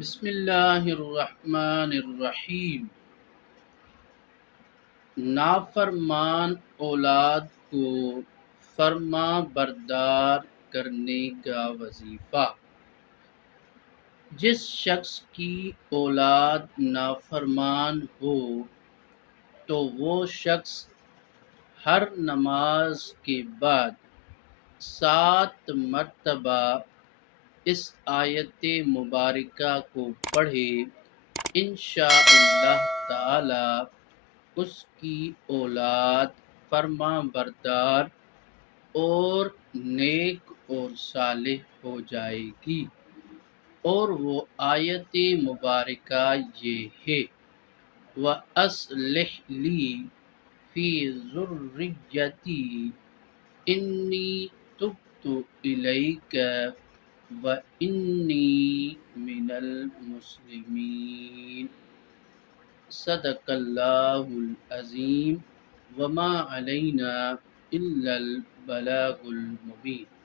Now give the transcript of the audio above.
بسم اللہ الرحمن الرحیم۔ نافرمان اولاد کو فرما بردار کرنے کا وظیفہ۔ جس شخص کی اولاد نافرمان ہو تو وہ شخص ہر نماز کے بعد 7 مرتبہ اس آیت مبارکہ کو پڑھے، انشاءاللہ تعالی اس کی اولاد فرما بردار اور نیک اور صالح ہو جائے گی۔ اور وہ آیت مبارکہ یہ ہے، وَأَصْلِحْ لِي فِي ذُرِّيَّتِي إِنِّي تُبْتُ إِلَيْكَ وَإِنِّي مِنَ الْمُسْلِمِينَ۔ صدق اللہ العظیم، وما علینا الا البلاغ المبین۔